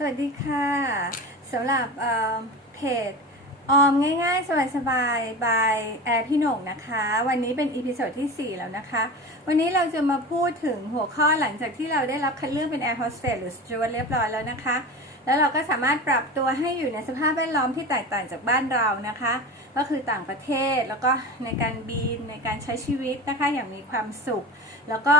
สวัสดีค่ะสำหรับเเพจออมง่ายๆ สบายๆ บายแอร์พี่หน่งนะคะ วันนี้เป็นอีพิโซดที่ 4 แล้วนะคะ วันนี้เราจะมาพูดถึงหัวข้อหลังจากที่เราได้รับคัดเลือกเป็นแอร์โฮสเตสหรือสจวตเรียบร้อยแล้วนะคะ แล้วเราก็สามารถปรับตัวให้อยู่ในสภาพแวดล้อมที่แตกต่างจากบ้านเรานะคะ ก็คือต่างประเทศแล้วก็ในการบินในการใช้ชีวิตนะคะ อย่างมีความสุข แล้วก็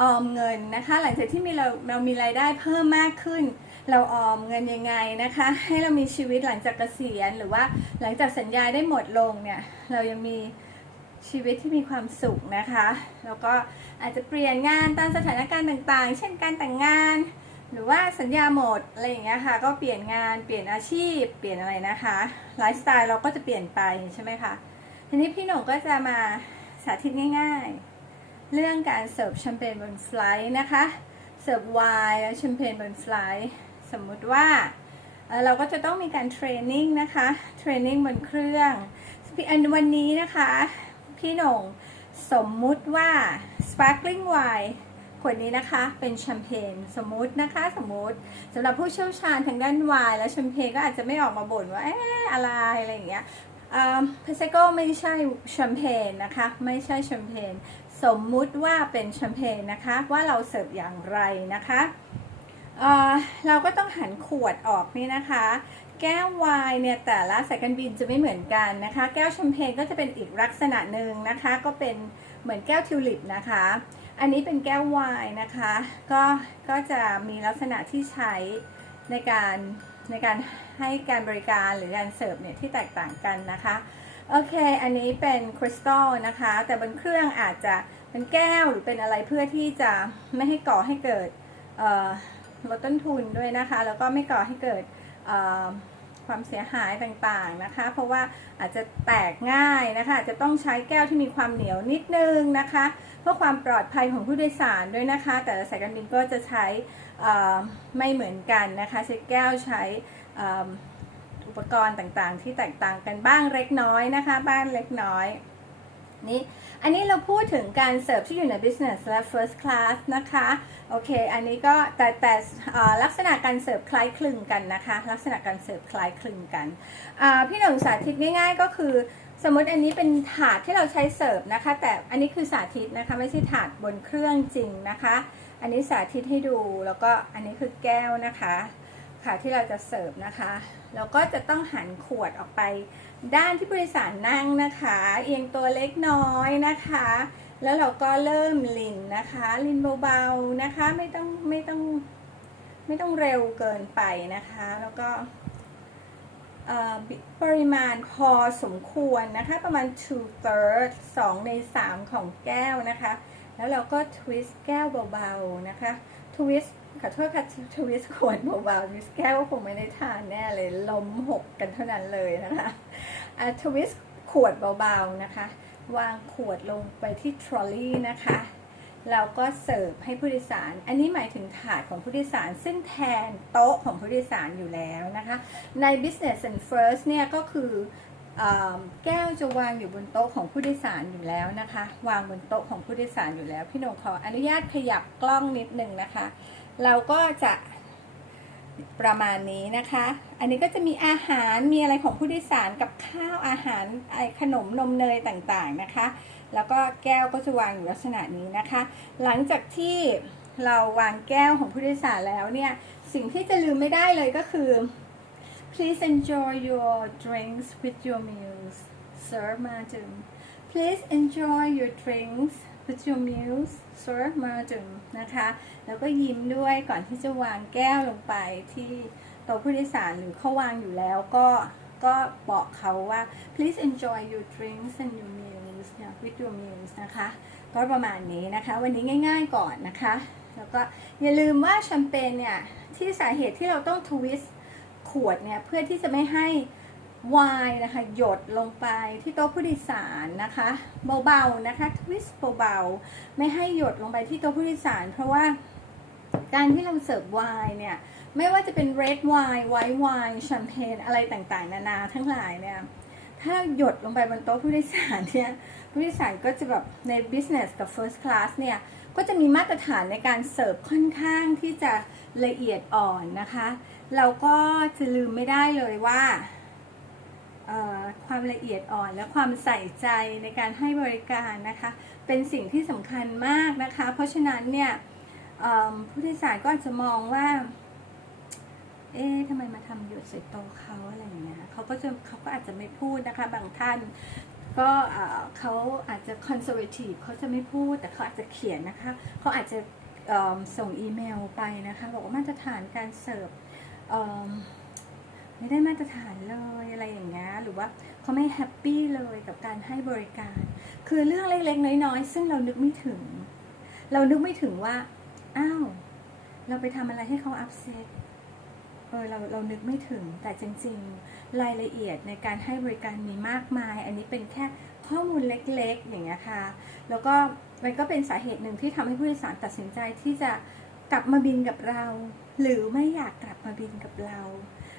ออมเงินนะคะ หลังจากที่มีเราเรามีรายได้เพิ่มมากขึ้น เราออมเงินยังไงนะคะ ให้เรามีชีวิตหลังจากเกษียณหรือว่าหลังจากสัญญาได้หมดลงเนี่ย เรายังมีชีวิตที่มีความสุขนะคะ แล้วก็อาจจะเปลี่ยนงานตามสถานการณ์ต่างๆ เช่นการแต่งงาน หรือว่าสัญญาหมดอะไรอย่างเงี้ยค่ะ ก็เปลี่ยนงานเปลี่ยนอาชีพ เปลี่ยนอะไรนะคะไลฟ์สไตล์เราก็จะเปลี่ยนไปใช่ไหมคะทีนี้พี่หนุ่มก็จะมาสาธิตง่ายๆ เรื่องการเสิร์ฟแชมเปญบนไฟล์นะคะ เสิร์ฟไวน์และแชมเปญบนไฟล์ สมมุติว่าเราก็จะต้องมีการเทรนนิ่งนะคะเทรนนิ่งบนเครื่องอันวันนี้นะคะ พี่หนงสมมุติว่า sparkling wine ขวดนี้นะคะเป็นแชมเปญสมมุตินะคะ สมมุติสำหรับผู้เชี่ยวชาญทางด้านไวน์และแชมเปญก็อาจจะไม่ออกมาบ่นว่าเอ๊ะอะไรอะไรอย่างเงี้ยเพเซโกไม่ใช่แชมเปญนะคะ ไม่ใช่แชมเปญสมมุติว่าเป็นแชมเปญนะคะ ว่าเราเสิร์ฟอย่างไรนะคะ เราก็ต้องหันขวดออกนี่นะคะ แก้วไวน์เนี่ยแต่ละสายการบินจะไม่เหมือนกันนะคะ แก้วแชมเปญก็จะเป็นอีกลักษณะหนึ่งนะคะ ก็เป็นเหมือนแก้วทิวลิปนะคะ อันนี้เป็นแก้วไวน์นะคะ ก็ก็จะมีลักษณะที่ใช้ในการในการให้การบริการหรือการเสิร์ฟเนี่ยที่แตกต่างกันนะคะ โอเค อันนี้เป็นคริสตัลนะคะ แต่บนเครื่องอาจจะเป็นแก้วหรือเป็นอะไรเพื่อที่จะไม่ให้ก่อให้เกิดเอ่อ ลดต้นทุนด้วยนะคะ แล้วก็ไม่ก่อให้เกิดความเสียหายต่างๆนะคะ เพราะว่าอาจจะแตกง่ายนะคะอาจจะต้องใช้แก้วที่มีความเหนียวนิดนึงนะคะ เพื่อความปลอดภัยของผู้โดยสารด้วยนะคะ แต่สายการบินก็จะใช้ไม่เหมือนกันนะคะใช้แก้วใช้อุปกรณ์ต่างๆ ที่แตกต่างกันบ้างเล็กน้อยนะคะ บ้างเล็กน้อย นี่อันนี้เราพูดถึงการเสิร์ฟที่อยู่ใน business และ first class นะคะ โอเค อันนี้ก็แต่แต่ลักษณะการเสิร์ฟคล้ายคลึงกันนะคะ ลักษณะการเสิร์ฟคล้ายคลึงกัน พี่หนุ่มสาธิตง่าย ๆ ก็คือ สมมติอันนี้เป็นถาดที่เราใช้เสิร์ฟนะคะ แต่อันนี้คือสาธิตนะคะ ไม่ใช่ถาดบนเครื่องจริงนะคะ อันนี้สาธิตให้ดูแล้วก็อันนี้คือแก้วนะคะค่ะที่เราจะเสิร์ฟนะคะ เราก็จะต้องหันขวดออกไป ด้านที่ผู้โดยสารนั่งนะคะ เอียงตัวเล็กน้อยนะคะ แล้วเราก็เริ่มลินนะคะ ลินเบาๆนะคะไม่ต้องไม่ต้องไม่ต้องเร็วเกินไปนะคะ แล้วก็ปริมาณพอสมควรนะคะ ประมาณ two third สองในสามของแก้วนะคะ แล้วเราก็ทวิสต์แก้วเบาๆนะคะ ทวิสต์ ขอโทษค่ะทวิสขวดเบาๆทวิสแก้วก็คงไม่ได้ทานแน่เลยล้มหกกันเท่านั้นเลยนะคะทวิสขวดเบาๆนะคะ วางขวดลงไปที่ทรอลลี่นะคะเราก็เสิร์ฟให้ผู้โดยสาร อันนี้หมายถึงถาดของผู้โดยสาร ซึ่งแทนโต๊ะของผู้โดยสารอยู่แล้วนะคะ ใน business and first เนี่ยก็คือแก้วจะวางอยู่บนโต๊ะของผู้โดยสารอยู่แล้วนะคะ วางบนโต๊ะของผู้โดยสารอยู่แล้ว พี่นงขออนุญาตขยับกล้องนิดนึงนะคะ เราก็จะประมาณนี้นะคะ อันนี้ก็จะมีอาหารมีอะไรของผู้โดยสารกับข้าวอาหารไอขนมนมเนยต่างๆนะคะ แล้วก็แก้วก็จะวางอยู่ลักษณะนี้นะคะ หลังจากที่เราวางแก้วของผู้โดยสารแล้วเนี่ย สิ่งที่จะลืมไม่ได้เลยก็คือ please enjoy your drinks with your meals sir madam please enjoy your drinks with your meals sir madam นะคะ แล้วก็ยิ้มด้วยก่อนที่จะวางแก้วลงไปที่โต๊ะผู้โดยสารหรือเขาวางอยู่แล้วก็ก็บอกเขาว่า please enjoy your drinks and your meals with your meals นะคะ ก็ประมาณนี้นะคะ วันนี้ง่าย ๆก่อนนะคะ แล้วก็อย่าลืมว่าแชมเปญเนี่ย ที่สาเหตุที่เราต้องทวิสต์ขวดเนี่ย เพื่อที่จะไม่ให้ ไวน์นะคะหยดลงไปที่โต๊ะผู้โดยสารนะคะเบาๆนะคะทวิสต์เบาๆไม่ให้หยดลงไปที่โต๊ะผู้โดยสาร เพราะว่าการที่เราเสิร์ฟไวน์เนี่ยไม่ว่าจะเป็น red wine white wine แชมเปญอะไรต่างๆ นานาทั้งหลายเนี่ยถ้าหยดลงไปบนโต๊ะผู้โดยสารเนี่ยผู้โดยสารก็จะแบบใน business กับ first class เนี่ยก็จะมีมาตรฐานในการเสิร์ฟค่อนข้างที่จะละเอียดอ่อนนะคะ เราก็จะลืมไม่ได้เลยว่า ความละเอียดอ่อนและความใส่ใจในการให้บริการนะคะ เป็นสิ่งที่สำคัญมากนะคะ เพราะฉะนั้นเนี่ยผู้โดยสารก็อาจจะมองว่าเอ๊ะทำไมมาทำหยดใส่โตเขาอะไรอย่างเงี้ยเขาก็จะเขาก็อาจจะไม่พูดนะคะ บางท่านก็เขาอาจจะคอนเซอร์เวทีฟเขาจะไม่พูดแต่เขาอาจจะเขียนนะคะเขาอาจจะส่งอีเมลไปนะคะ บอกว่ามาตรฐานการเสิร์ฟ ไม่ได้มาตรฐานเลยอะไรอย่างเงี้ยหรือว่าเขาไม่แฮปปี้เลยกับการให้บริการ คือเรื่องเล็กๆน้อยๆซึ่งเรานึกไม่ถึง เรานึกไม่ถึงว่าอ้าวเราไปทำอะไรให้เขาอัพเซตเออเราเรานึกไม่ถึงแต่จริง ๆ รายละเอียดในการให้บริการมีมากมาย อันนี้เป็นแค่ข้อมูลเล็กๆ อย่างเงี้ยค่ะ แล้วก็มันก็เป็นสาเหตุหนึ่งที่ทำให้ผู้โดยสารตัดสินใจที่จะกลับมาบินกับเรา หรือไม่อยากกลับมาบินกับเรา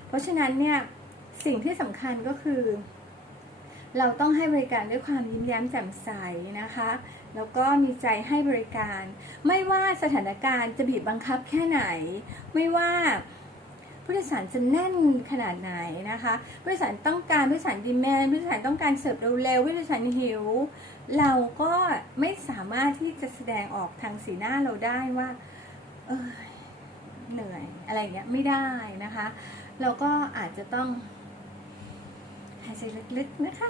เพราะฉะนั้นเนี่ยสิ่งที่สำคัญก็คือ เราต้องให้บริการด้วยความยิ้มแย้มแจ่มใสนะคะ แล้วก็มีใจให้บริการ ไม่ว่าสถานการณ์จะบีบบังคับแค่ไหน ไม่ว่าผู้โดยสารจะแน่นขนาดไหนนะคะผู้โดยสารต้องการผู้โดยสารดีแมนผู้โดยสารต้องการเสิร์ฟเร็วๆผู้โดยสารหิว เราก็ไม่สามารถที่จะแสดงออกทางสีหน้าเราได้ว่า เออเหนื่อยอะไรอย่างเงี้ยไม่ได้นะคะ เราก็อาจจะต้องหายใจลึกๆนะคะ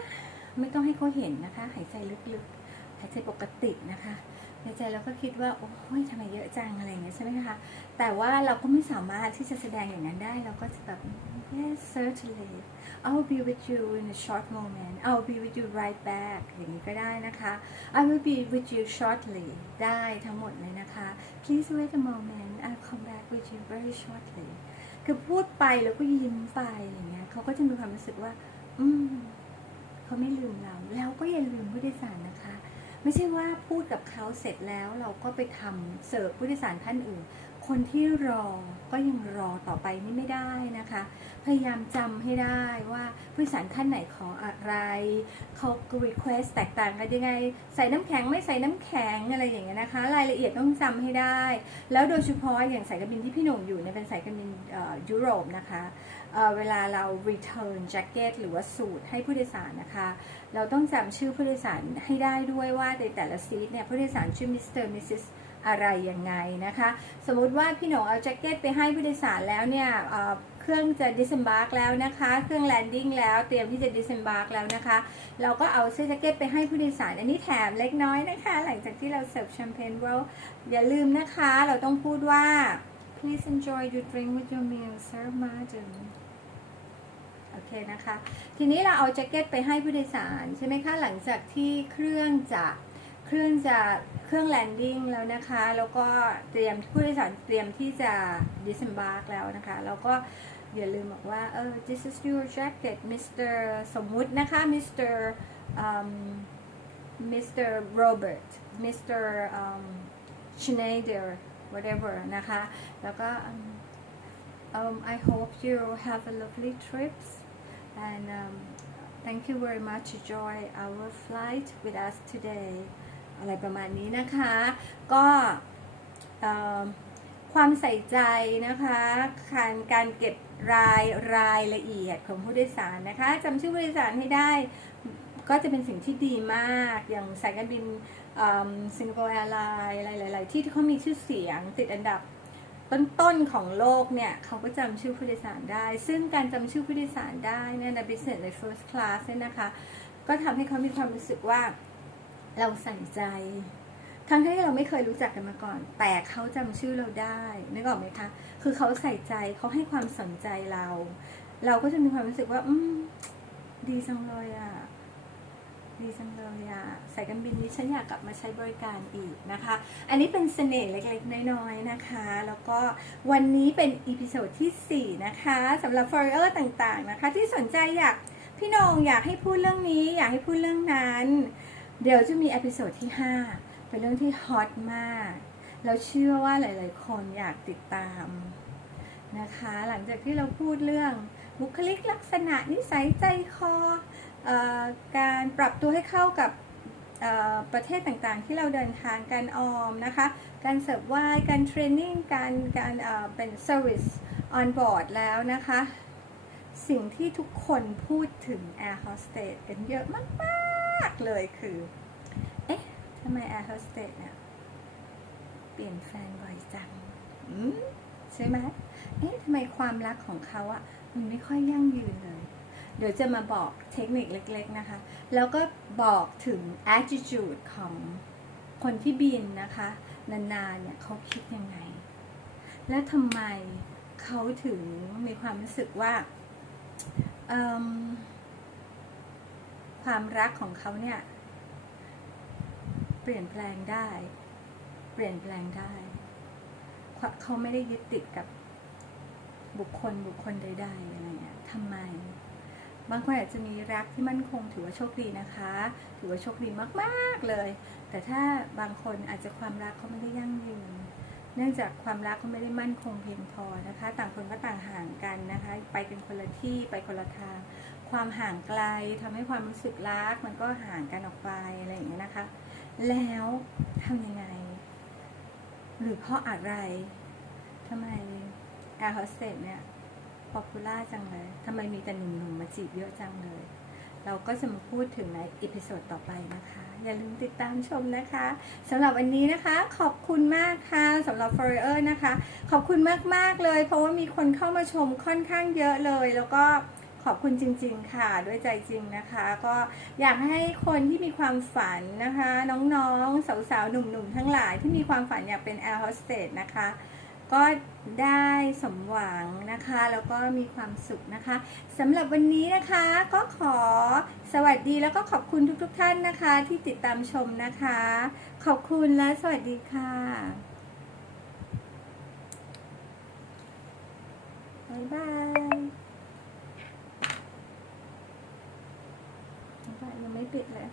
ไม่ต้องให้เขาเห็นนะคะ หายใจลึกๆ หายใจปกตินะคะ ในใจเราก็คิดว่าโอ้ยทำไมเยอะจังอะไรอย่างเงี้ยใช่ไหมคะ แต่ว่าเราก็ไม่สามารถที่จะแสดงอย่างนั้นได้ เราก็จะแบบ yes certainly I'll be with you in a short moment I'll be with you right back อย่างนี้ก็ได้นะคะ I will be with you shortly ได้ทั้งหมดเลยนะคะ please wait a moment I'll come back with you very shortly คือพูดไปแล้วก็ยิ้มไปอย่างเงี้ยเขาก็จะมีความรู้สึกว่า อืมเขาไม่ลืมเรา แล้วก็อย่าลืมผู้โดยสารนะคะ ไม่ใช่ว่าพูดกับเขาเสร็จแล้วเราก็ไปทำเสิร์ฟผู้โดยสารท่านอื่น คนที่รอก็ยังรอต่อไปนี่ไม่ได้นะคะ พยายามจำให้ได้ว่าผู้โดยสารท่านไหนขออะไร เขา request แตกต่างกันยังไง ใส่น้ำแข็งไม่ใส่น้ำแข็งอะไรอย่างเงี้ยนะคะ รายละเอียดต้องจำให้ได้ แล้วโดยเฉพาะอย่างสายการบินที่พี่หนุ่มอยู่เนี่ยเป็นสายการบินเอ่อยุโรปนะคะเเวลาเรา return jacket หรือว่าสูทให้ผู้โดยสารนะคะ เราต้องจำชื่อผู้โดยสารให้ได้ด้วยว่าในแต่ละซีทเนี่ยผู้โดยสารชื่อมิสเตอร์มิสซิส อะไรยังไงนะคะ สมมุติว่าพี่หนงเอาแจ็คเก็ตไปให้ผู้โดยสารแล้วเนี่ยเเครื่องจะ disembark แล้วนะคะ เครื่อง landing แล้วเตรียมที่จะ disembark แล้วนะคะ เราก็เอาเสื้อแจ็คเก็ตไปให้ผู้โดยสารอันนี้แถมเล็กน้อยนะคะ หลังจากที่เราเสิร์ฟแชมเปญเวลอย่าลืมนะคะ เราต้องพูดว่า please enjoy your drink with your meal serve madam โอเคนะคะ ทีนี้เราเอาแจ็คเก็ตไปให้ผู้โดยสารใช่ไหมคะ หลังจากที่เครื่องจะ เครื่องจะเครื่องแลนดิ้งแล้วนะคะ แล้วก็เตรียมผู้โดยสารเตรียมที่จะ disembark แล้วนะคะ แล้วก็อย่าลืมบอกว่าเออ this is your jacket Mr สมมุตินะคะ Mr um, Mr Robert Mr um, Schneider whatever นะคะ แล้วก็ um, um, I hope you have a lovely trips and um, thank you very much to join our flight with us today อะไรประมาณนี้นะคะ ก็ความใส่ใจนะคะการการเก็บรายรายละเอียดของผู้โดยสารนะคะจำชื่อผู้โดยสารให้ได้ก็จะเป็นสิ่งที่ดีมาก อย่างสายการบินสิงคโปร์แอร์ไลน์อะไรหลาย ๆ ที่ที่เขามีชื่อเสียงติดอันดับต้น ๆ ของโลกเนี่ย เขาก็จำชื่อผู้โดยสารได้ ซึ่งการจำชื่อผู้โดยสารได้เนี่ยใน business ใน first class เนี่ยนะคะ ก็ทำให้เขามีความรู้สึกว่า เราใส่ใจ ทั้งที่เราไม่เคยรู้จักกันมาก่อน แต่เขาจำชื่อเราได้นึกออกไหมคะ คือเขาใส่ใจเขาให้ความสนใจเรา เราก็จะมีความรู้สึกว่า อืม ดีจังเลยอะดีจังเลยอะสายการบินนี้ฉันอยากกลับมาใช้บริการอีกนะคะ อันนี้เป็นเสน่ห์เล็กๆ น้อยๆ นะคะ แล้วก็วันนี้เป็นอีพิโซดที่ 4 นะคะสำหรับ foreigner ต่างๆ นะคะ ที่สนใจอยากพี่นงอยากให้พูดเรื่องนี้ อยากให้พูดเรื่องนั้น เดี๋ยวจะมีอีพิโซดที่ 5 เป็นเรื่องที่ฮอตมากแล้วเชื่อว่าหลาย ๆ คนอยากติดตามนะคะ หลังจากที่เราพูดเรื่องบุคลิกลักษณะนิสัยใจคอออการปรับตัวให้เข้ากับประเทศต่างๆ ที่เราเดินทางการออมนะคะ การเสิร์ฟไวน์การเทรนนิ่งการการเอ่อเป็น service on board แล้วนะคะ สิ่งที่ทุกคนพูดถึง Air Hostess กันเยอะมากๆากเลยคือ เอ๊ะทำไม Air Hostess เนี่ยเปลี่ยนแฟนบ่อยจังอืมใช่ไหมเอ๊ะทำไมความรักของเขาอะมันไม่ค่อยยั่งยืนเลย เดี๋ยวจะมาบอกเทคนิคเล็กๆนะคะ แล้วก็บอกถึง attitude ของคนที่บินนะคะ นานๆเนี่ยเขาคิดยังไง แล้วทำไมเขาถึงมีความรู้สึกว่าเอิ่ม ความรักของเขาเนี่ย เปลี่ยนแปลงได้ เปลี่ยนแปลงได้ เขาไม่ได้ยึดติดกับบุคคลบุคคลใดๆอะไรเงี้ยทำไม บางคนอาจจะมีรักที่มั่นคงถือว่าโชคดีนะคะ ถือว่าโชคดีมากๆเลย แต่ถ้าบางคนอาจจะความรักเขาไม่ได้ยั่งยืน เนื่องจากความรักเขาไม่ได้มั่นคงเพียงพอนะคะ ต่างคนก็ต่างห่างกันนะคะ ไปกันคนละที่ไปคนละทาง ความห่างไกลทำให้ความรู้สึกรักมันก็ห่างกันออกไปอะไรอย่างเงี้ยนะคะ แล้วทำยังไง หรือเพราะอะไรทำไมแอร์โฮสเตสเนี่ยป๊อปปูล่าจังเลยทำไมมีแต่หนุ่มๆมาจีบเยอะจังเลย เราก็จะมาพูดถึงในอีพิโซดต่อไปนะคะ อย่าลืมติดตามชมนะคะสำหรับวันนี้นะคะ ขอบคุณมากค่ะสำหรับ f o r e r นะคะ ขอบคุณมาก ๆ เลย เพราะว่ามีคนเข้ามาชมค่อนข้างเยอะเลย แล้วก็ขอบคุณจริง ๆ ค่ะ ด้วยใจจริงนะคะ ก็อยากให้คนที่มีความฝันนะคะ น้อง ๆ สาว ๆ หนุ่ม ๆ ทั้งหลายที่มีความฝันอยากเป็น Air Hostess นะคะ ก็ได้สมหวัง แล้วก็มีความสุขนะคะสำหรับวันนี้นะคะก็ขอสวัสดีแล้วก็ขอบคุณทุกๆทท่านนะคะ ที่ติดตามชมนะคะ ขอบคุณและสวัสดีค่ะบายบายบ๊ายบายยังไม่ปิดเลย